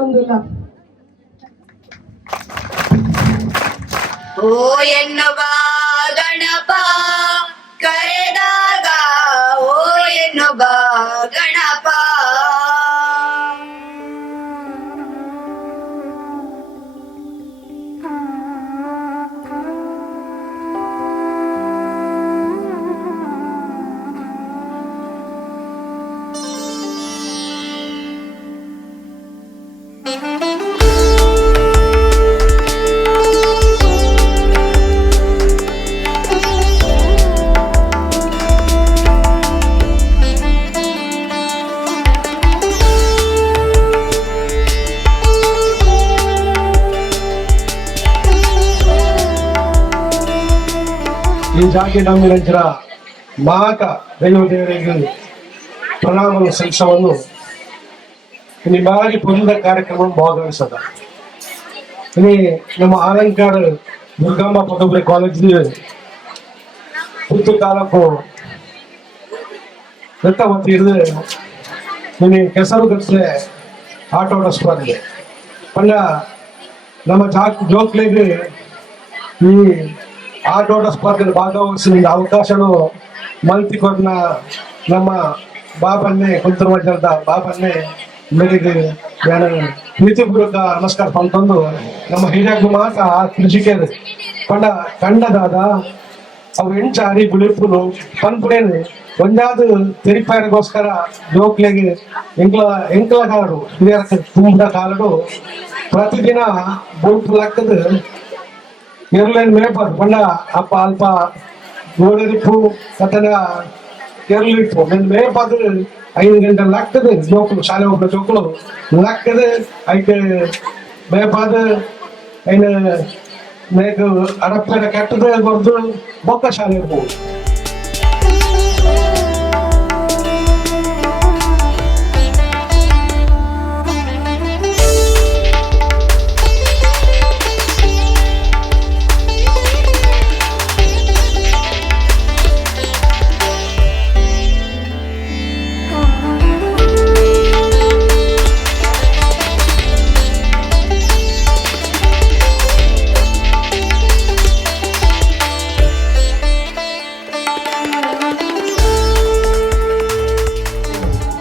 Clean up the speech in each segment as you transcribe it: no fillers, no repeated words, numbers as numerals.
ಹೊಂದಿಲ್ಲ. ಓ ಎನ್ನುವ ಗಣಪ ಕರೆದಾಗ, ಓ ಎನ್ನುವ ಗಣಪ ಈ ಜಾತಿ ನಮ್ಮಿನ ಮಾತ ದೈವದೇವರಿಗೆ ಪ್ರಣಾಮವನ್ನು ಸಲ್ಲಿಸವನ್ನು ನಿಮಗೆ ಪುರದ ಕಾರ್ಯಕ್ರಮ ಭಾಗವಹಿಸದ ಇನಿ ನಮ್ಮ ಅಲಂಕಾರ ದುರ್ಗಮ್ಮ ಪದವಿ ಕಾಲೇಜಿನ ಪುತ್ತೂರು ತಾಲೂಕು ವೃತ್ತವತಿ ಹಿಡಿದು ಇನಿ ಕೆಸರು ಗಟ್ಟಲೆ ಆಟೋಟ ಸ್ಪರ್ಧೆ ಪಂಡ ನಮ್ಮ ಜೋಕ್ಲಿಗೆ ಈ ಆಟೋಟ ಸ್ಪರ್ಧೆಯಲ್ಲಿ ಭಾಗವಹಿಸಿದ ಅವಕಾಶನು ಮಲ್ತಿ ಕೊಡ್ನ ನಮ್ಮ ಬಾಬನ್ನೇ ಕುಂತುರ್ಮಜ್ಜದ ಬಾಬನ್ನೇ ಮೇರೆಗೆ ನಾನು ಪ್ರೀತಿಪೂರ್ವಕ ನಮಸ್ಕಾರ ಪಂತಂದು ನಮ್ಮ ಹಿರಿಯಾಗ ಮಾತ ಕೃಷಿಕರು ಪಂಡ ಕಂಡದಾದ ಅವು ಎಂಚಾರಿ ಬುಳಿಪುಲು ಪನ್ಪುಡೇನು ಒಂದಾದು ತೆರಿಪಾಯರಿಗೋಸ್ಕರ ಜೋಕ್ಲೆಗೆ ಎಂಕಲ ಕಾಲಡು ಹಿರಿಯರ ತುಂಬ ಕಾಲಡು ಪ್ರತಿದಿನ ಬುಳುಪು ಲೆಕ್ಕದ ಎರಲೇನು ಮೇಪಾದು ಪಂಡ ಅಪ್ಪ ಅಲ್ಪ ಗೋಡೆರಿಪ್ಪು ಕಥನ ಎರಲಿಪ್ಪು ನನ್ನ ಮೇಪಾದು 5 ಗಂಟೆ ಲೆಕ್ಕದ ಜೋಕುಲು ಶಾಲೆ ಹೋಗ್ಲ ಜೋಕುಲು ಲೆಕ್ಕದ ಐಕೆ ಮೇಪಾದ ಐನ ಮೇಗ ಅಡಪ್ಪನ ಕೆಟ್ಟದ ಬರ್ದು ಬೊಕ್ಕ ಶಾಲೆ ಹೋಗ್ಬೋದು.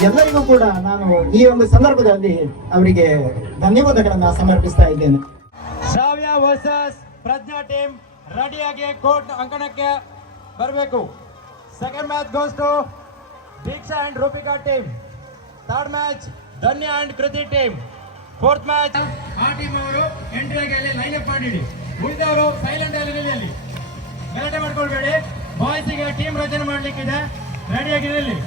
ಎಲ್ಲರಿಗೂ ಕೂಡ ನಾನು ಈ ಒಂದು ಸಂದರ್ಭದಲ್ಲಿ ಅವರಿಗೆ ಧನ್ಯವಾದಗಳನ್ನ ಸಮರ್ಪಿಸ್ತಾ ಇದ್ದೇನೆ. ಶ್ರಾವ್ಯ ವರ್ಸಸ್ ಪ್ರಜ್ಞಾ ಟೀಮ್ ರೆಡಿಯಾಗಿ ಕೋರ್ಟ್ ಅಂಕಣಕ್ಕೆ ಬರಬೇಕು. Second match goes to Deeksha and Roopika team. Third match Dhanya and Kriti team. Fourth match ಆ ಟೀಮ್ ಅವರು ಎಂಟ್ರಿಯಾಗಿ ಅಲ್ಲಿ ಲೈನ್ ಅಪ್ ಮಾಡಿಡಿ. ಉಳಿದವರು ಸೈಲೆಂಟ್ ಅಲ್ಲಿ ನಿಲ್ಲಿ, ಗಲಾಟೆ ಮಾಡ್ಕೊಳ್ಬೇಡಿ. ಬಾಯ್ಸಿಗೆ ಟೀಮ್ ರಚನೆ ಮಾಡ್ಲಿಕ್ಕಿದೆ, ರೆಡಿಯಾಗಿ ನಿಲ್ಲಿ.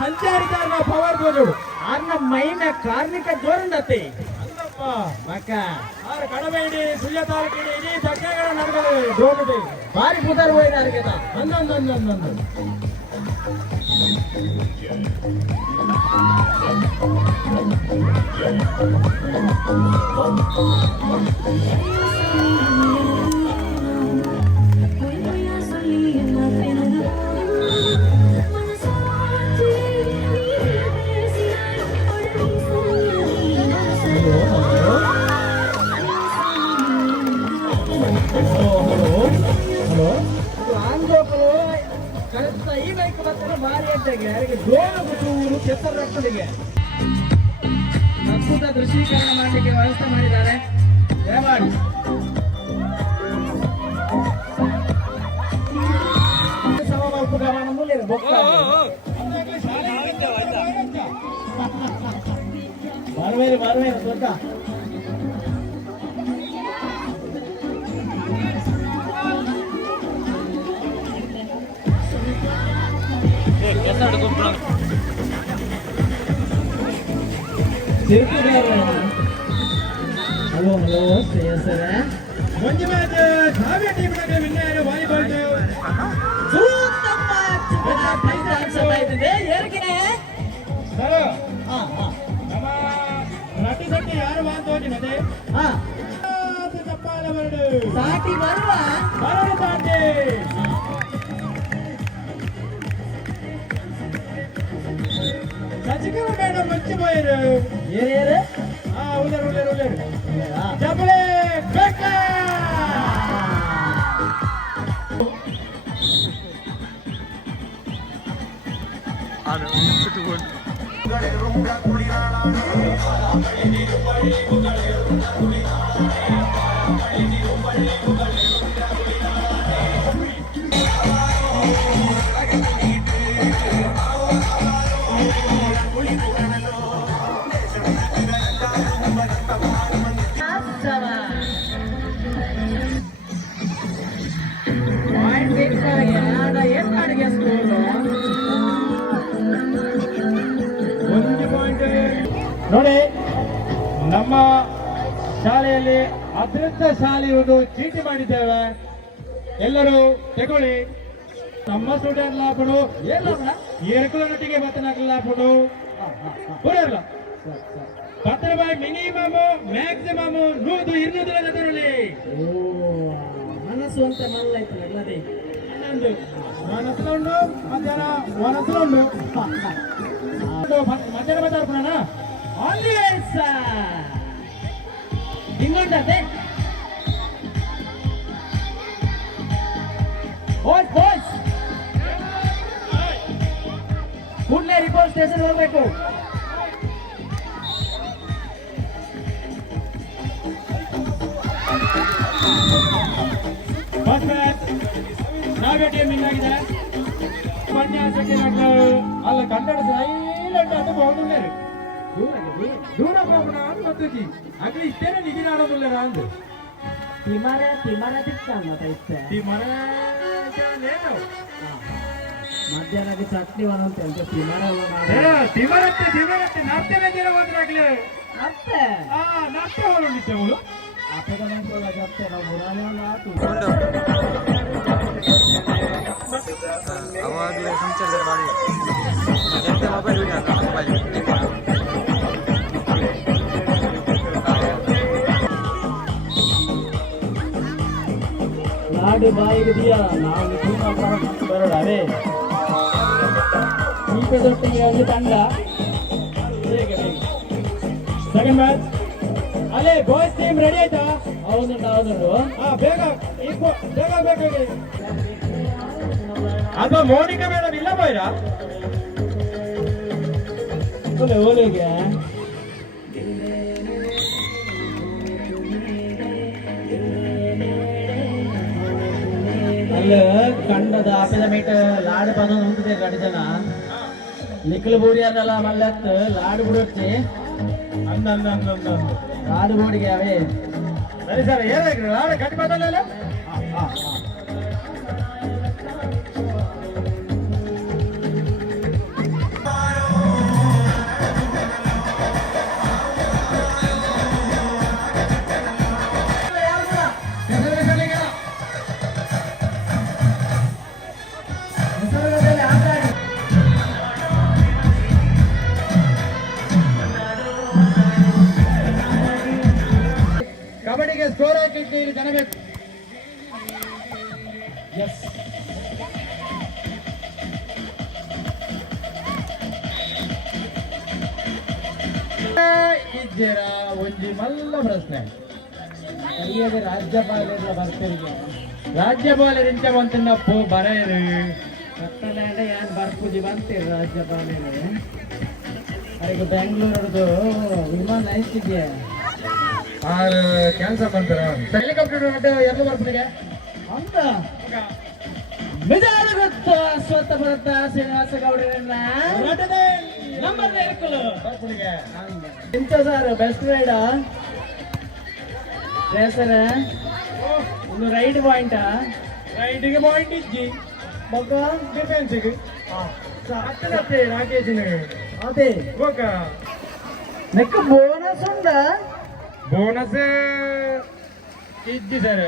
ಸಂಚಾರಿದಾರನ ಪವರ್ ಗೋಜು ಅನ್ನ ಮೈನ ಕಾರ್ಮಿಕ ಜೋರಂದತ್ತೆ ಮಕ್ಕ ಆರು ಕಡಬೇಡಿ ಸುಳ್ಯತಾಲೂಕಿನ ಇಡೀ ದಕ್ಕಗಳ ನಡುವೆ ಡ್ರೋನ್ ಬಾರಿ ಪುದರ್ ಹೋಯ್ದಾರಿಗೆ ಒಂದೊಂದೊಂದೊಂದೊಂದು ಈ ಬೈಕ್ ಬರ್ತಾರೆ ಭಾರಿ ಅಂತೆಗೆ ಯಾರಿಗೆ ಡ್ರೋನ್ ಚೂರು ಕೆಸರು ರಕ್ಕಲಿಗೆ ಅದ್ಭುತ ದೃಶ್ಯೀಕರಣ ಮಾಡಲಿಕ್ಕೆ ವ್ಯವಸ್ಥೆ ಮಾಡಿದ್ದಾರೆ ದಯಮಾಡಿ ಬರ್ವೇರು ದೊಡ್ಡ ಹಲೋ ಹಲೋ ಸರ ಮಂಜುನಾಥ್ ಕಾವ್ಯ ಟೀಮ್ನಾಗ ವಿನ್ನರ್ ವಾಲಿಬಾಲ್ ನಮ್ಮ ರಟ್ಟಿ ಸಟ್ಟಿ ಯಾರು ಮಾತೋಜಿನದೆ ಚಪ್ಪಾಲ ಬರಡು ಸಾಟಿ ಬರುವ ಬರಡು ಸಾಟಿ ಸಚಿಕರು ಬೇಡ ಮಂಚು ಬಾಯರು ಏನೇರು ಉಳ್ಳರು ಚಪ್ಪಲೆ ಬೇಕ ನೋಡಿ ನಮ್ಮ ಶಾಲೆಯಲ್ಲಿ ಅದೃಷ್ಟ ಶಾಲೆ ಒಂದು ಚೀಟಿ ಮಾಡಿದ್ದೇವೆ, ಎಲ್ಲರೂ ತಗೊಳ್ಳಿ. ನಮ್ಮ ಸ್ಟೂಡೆಂಟ್ ಲಾಪಡು ಏರ್ಕುಲನೊಟ್ಟಿಗೆ ಬತ್ತನಾಕಲಾಪಡು ಬರಲ್ಲ 10 ರೂಪಾಯಿ ಮಿನಿಮಮ್ ಮ್ಯಾಕ್ಸಿಮಮ್ 100-200 ತಗೊಳ್ಳಿ. ಮನಸ್ಸು ಅಂತ ಮಲ್ಲೈತೆ ಎಲ್ಲದೇ ಮನಸ್ಸು ಉಂಟು ಮಧ್ಯಾಹ್ನ ಮನಸ್ಸು ಉಂಟು ಮಧ್ಯಾಹ್ನ ಮಾತಾಡ್ಕೊಣ ಆಲ್ವೇಸ್ ಹಿಂಗೊಂಡತೆ ಬಾಯ್ಸ್ ಕೂಡಲೇ ರಿಪೋರ್ಟ್ ಸ್ಟೇಷನ್ ಹೋಗ್ಬೇಕು. ನಾವೇ ಟೀಮ್ ಇನ್ನಾಗಿದೆ ಉಪನ್ಯಾಸಕ್ಕೆ ಅಲ್ಲ ಕನ್ನಡ ಸೈಲೆಂಟ್ ಅಂತ ಹೋಗುದೇ ದೂರ ಹೋಗೋಣ ಗೊತ್ತಿದ್ದಿ ಹಾಗೆ ಇಷ್ಟೇನೆ ನಿಧಿ ಆಡೋದಿಲ್ಲ ಅಂದು ತಿಮರ ತಿಕ್ತ ತಿಮರ ಮಧ್ಯಾಹ್ನಕ್ಕೆ ಚಟ್ನಿ ಅಂತ ಹೇಳ್ತಾರೆ ತಿಮರತ್ತೆ ನಾಟ್ಯವೇ ದಿನ ಹೋದ್ರಾಗ್ಲಿ ಮತ್ತೆ ನಾಟ್ಯ ಹೊರಡಿತ್ತೆ ಅವಳು ಅಪ್ಪೆ ನಾವು ಮುರಾನೆ ಆತು ಅವಾಗಲೇ ಸಂಚಾರ ಮಾಡಿ ಎಂತ ಮೊಬೈಲ್ ನಾಡು ಬಾಯಿಗಿದೆಯಾ ನಾವು ಬರೋಡಾರೆ ದೀಪದೊಟ್ಟಿಗೆ ಒಂದು ತಂಡ ಸೆಕೆಂಡ್ ಮ್ಯಾಚ್ ಅಲ್ಲೇ ಬಾಯ್ಸ್ ಟೀಮ್ ರೆಡಿ ಆಯ್ತಾ? ಹೌದುಂಟು ಬೇಗ ಬೇಗ ಬೇಕಾಗಿ ಅಥವಾ ಮೋನಿಕಾ ಮೇಡಮ್ ಇಲ್ಲ ಬಾಯ್ರಾ ಓಲೆಗೆ ಅಲ್ಲ ಕಂಡದ ಆಪದ ಮೀಟ ಲಾಡು ಪದ ಉಂಟಿದೆ ಗಡಿ ಜನ ನಿಖಲ್ ಬೂಡಿ ಅನ್ನಲ್ಲ ಮಲ್ಲತ್ ಲಾಡು ಬಿಡುತ್ತೆ ಲಾಡು ಬೋಡಿಗೆ ಅವೇ ಸರಿ ಸರ್ ಏನಾಗ್ರಿ ಲಾಡು ಗಟ್ಟಿ ಮಾತಲ್ಲ ಜನ ಬೇಕು. ಎಸ್ ಇದ್ದೀರ ಒಂಜಿ ಮಲ್ಲ ಪ್ರಶ್ನೆ ಅಯ್ಯಗೆ ರಾಜ್ಯಪಾಲರ ಬರ್ತಿರಿಗೆ ರಾಜ್ಯಪಾಲರಿಂಚ ಬಂತನ್ನಪ್ಪು ಬರೆಯರು ಕತ್ತಲಾಂಡ ಯಾನ್ ಬರ್ಪುಜಿ ಬಂತೀರಿ ರಾಜ್ಯಪಾಲರು ಅದಕ್ಕೆ ಬೆಂಗಳೂರದು ವಿಮಾನ ಅನಿಸ್ತಿದ್ಯಾ ಆರು ಕೆಲಸ ಬಂತಾರ ಹೆಲಿಕಾಪ್ಟರ್ ಎಲ್ಲ ಬರ್ಬಿಟ್ಟಿಗೆ ಅಂತ ನಿಜಾಲು ಗೊತ್ತ ಸ್ವತ ಬರುತ್ತ ಶ್ರೀನಿವಾಸ ಗೌಡರನ್ನ ನಂಬರ್ ಇರ್ಕಲು ಬರ್ಬಿಟ್ಟಿಗೆ ಇಂಥ ಸರ್ ಬೆಸ್ಟ್ ರೈಡ ಸರ್ ಇನ್ನು ರೈಡ್ ಪಾಯಿಂಟಾ ರೈಟಿಗೆ ಪಾಯಿಂಟ್ ಇಜ್ಜಿ ಬೊಕ್ಕ ಡಿಫೆನ್ಸಿಗೆ ಅತ್ತೆ ರಾಕೇಶಿನ ಅದೇ ಬೊಕ್ಕ ನೆಕ್ಕ ಬೋನಸ್ ಉಂಡ ಬೋನಸ್ ಇಜ್ಜಿ ಸರ್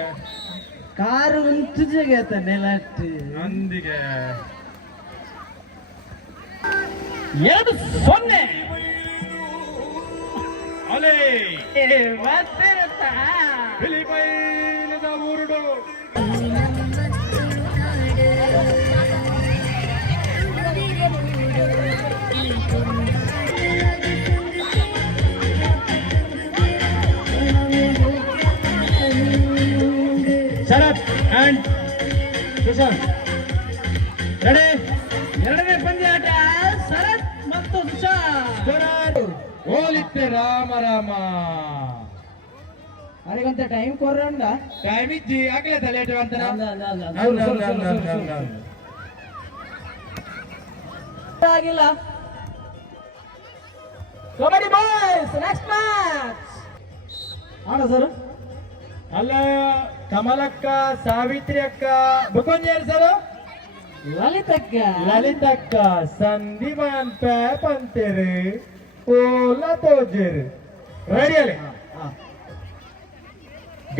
ಕಾರು ಉಂಟು ಜಗತ್ತ ನೆಲಟ್ಟು ಅಂದಿಗೆ 2-0 ಅಲೆ ಬರ್ತಿರುತ್ತಾ ಫಿಲಿಪೈನದ ಊರುಡು ಶರತ್ ಅಂಡ್ ಸುಶಾಂತ್ ರೆಡಿ ಎರಡನೇ ಪಂದ್ಯಾಟ ಶರತ್ ಮತ್ತು ಸುಶಾಂತ್ ಹೋಲಿತ್ತೆ ರಾಮ ರಾಮ ಅರಿಗಂತ ಟೈಮ್ ಕೊರ್ರಂಡ ಟೈಮ್ ಇಜ್ಜಿ ಆಗ್ಲೇ ಲೇಟ್ ಅಂತಾನ ಆಗಿಲ್ಲ ಕಬಡ್ಡಿ ಬಾಯ್ಸ್ ನೆಕ್ಸ್ಟ್ ಮ್ಯಾಚ್ ಆಡ ಸರ್ ಅಲ್ಲ ಕಮಲಕ್ಕ ಸಾವಿತ್ರಿ ಅಕ್ಕ ಬುಕೊಂಜೇರ್ ಸರ್ ಲಲಿತಕ್ಕ ಲಲಿತಕ್ಕ ಸಂದೀಪಾನ್ ಪ್ಯಾಪ್ ಅಂತೇರಿ ಓಲ ತೋಜೇರಿ ರೆಡಿ ಅಲ್ಲಿ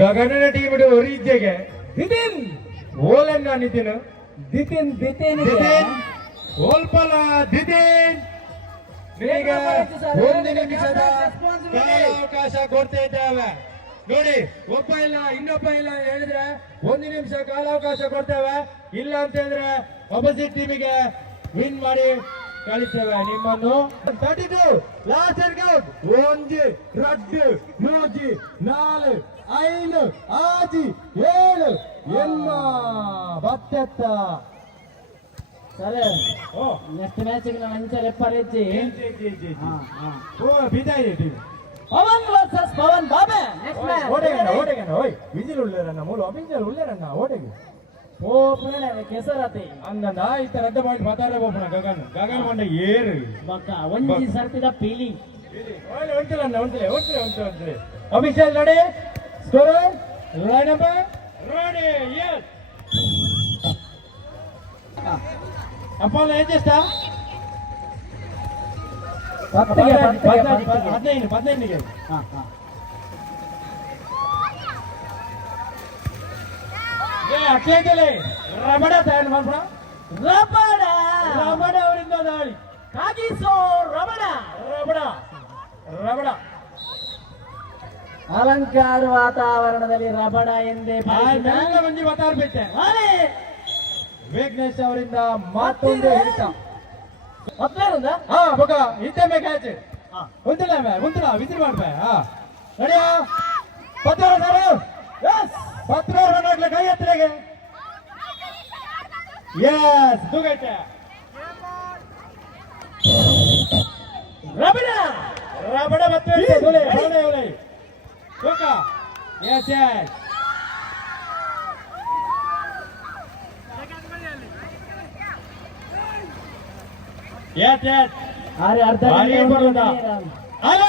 ಗಗನನ ಟೀಮ್ ಒರಿಜ್ಜೆಗೆ ದಿದಿನ್ ಓಲನ್ನ ನಿತಿನ್ ದಿತಿನ್ ದಿತಿನ್ ದಿದಿನ್ ಓಲ್ಪಲ ದಿದಿನ್ ಈಗ ಒಂದು ನಿಮಿಷದ ಕಾಲಾವಕಾಶ ಕೊಡ್ತಾ ಇದ್ದೇವೆ ನೋಡಿ ಒಬ್ಬ ಇಲ್ಲ ಇನ್ನೊಬ್ಬ ಇಲ್ಲ ಹೇಳಿದ್ರೆ ಒಂದು ನಿಮಿಷ ಕಾಲಾವಕಾಶ ಕೊಡ್ತೇವೆ ಇಲ್ಲ ಅಂತ ಹೇಳಿದ್ರೆ ಅಪೋಸಿಟ್ ಟೀಮಿಗೆ ವಿನ್ ಮಾಡಿ ಕಳಿಸ್ತೇವೆ ನಿಮ್ಮನ್ನು 32 ಲಾಸ್ಟ್ ಔಟ್ 1 2 3 4 5 6 7 ಎನ್ನ ಬತ್ತೆತ್ತ ಸರಿ ಓ ನೆಕ್ಸ್ಟ್ ಮ್ಯಾಚಿಗೆ ನಾನು ಅಂಚಲೆ ಪರೇಜಿ ಓ ಬಿದಾಯಿ ಟೀಮ್ ಪವನ್ ವರ್ಸಸ್ ಪವನ್ ಬಾಬೆ ನೆಕ್ಸ್ಟ್ ಮ್ಯಾಚ್ ಓಟೆಗನ ಓಯ್ ವಿಜಿಲ್ ಉಳ್ಳೇರನ್ನ ಮೂಲ ಆಫೀಸರ್ ಉಳ್ಳೇರನ್ನ ಓಟೆಗೆ ಓ ಪ್ರೇರಣೆ ಕೆಸರತೆ ಅಂದಂದ ಇತ್ತ ರದ್ದ ಪಾಯಿಂಟ್ ಮಾತಾಡ ಬೋಪನ ಗಗನ್ ಮಂಡ ಏರು ಬಕ್ಕ ಒಂಜಿ ಸರ್ತಿದ ಪೀಲಿ ಒಂಟಿಲ್ಲ official ready score line number ready ಎಸ್ ಅಪ್ಪನ ಏನ್ చేస్తా 15 ಅಕ್ಷಯಂತಲೇ ರಬಡ ತಯಾರು ಮಾಡ್ಬಿಡ ರಬಡ ರಬಡ ಅವರಿಂದ ದಾಳಿ ಕಾಗಿಸೋ ರಬಡ ರಬಡ ರಬಡ ಅಲಂಕಾರ ವಾತಾವರಣದಲ್ಲಿ ರಬಡ ಎಂದೇ ಮಂದಿ ಮಾತಾಡ್ಬಿಟ್ಟೆ ವೇಗ್ನೇಶ್ ಅವರಿಂದ ಮತ್ತೊಂದು ಹಿಡಿತ ಹಾ ಬೊಕ ಇದ್ದೇ ಕ್ಯಾಚ್ ಉಂಟಿಲ್ಲ ವಿಸಿಲ್ ಮಾಡ್ಬೇ ಹಾ ರೆಡಿಯಾ ಪತ್ರ ಸರ್ ಎಸ್ ಪತ್ರ ನೋಡ್ಲೆ ಕೈ ಎತ್ತರೆಗೆ ಎಸ್ ತೂಗೈತೆ ರಬಡ ರಬಡ ಮತ್ತೆ ದುಲೆ ಹೊಳೆ ಹೊಳೆ ಬೊಕ ಎಸ್ ಎಸ್ Yes, yes. ಅರೆ ಅರ್ಧ ಭಾರಿ ಬರೋದಾ? ಅಲೇ!